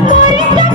我应该。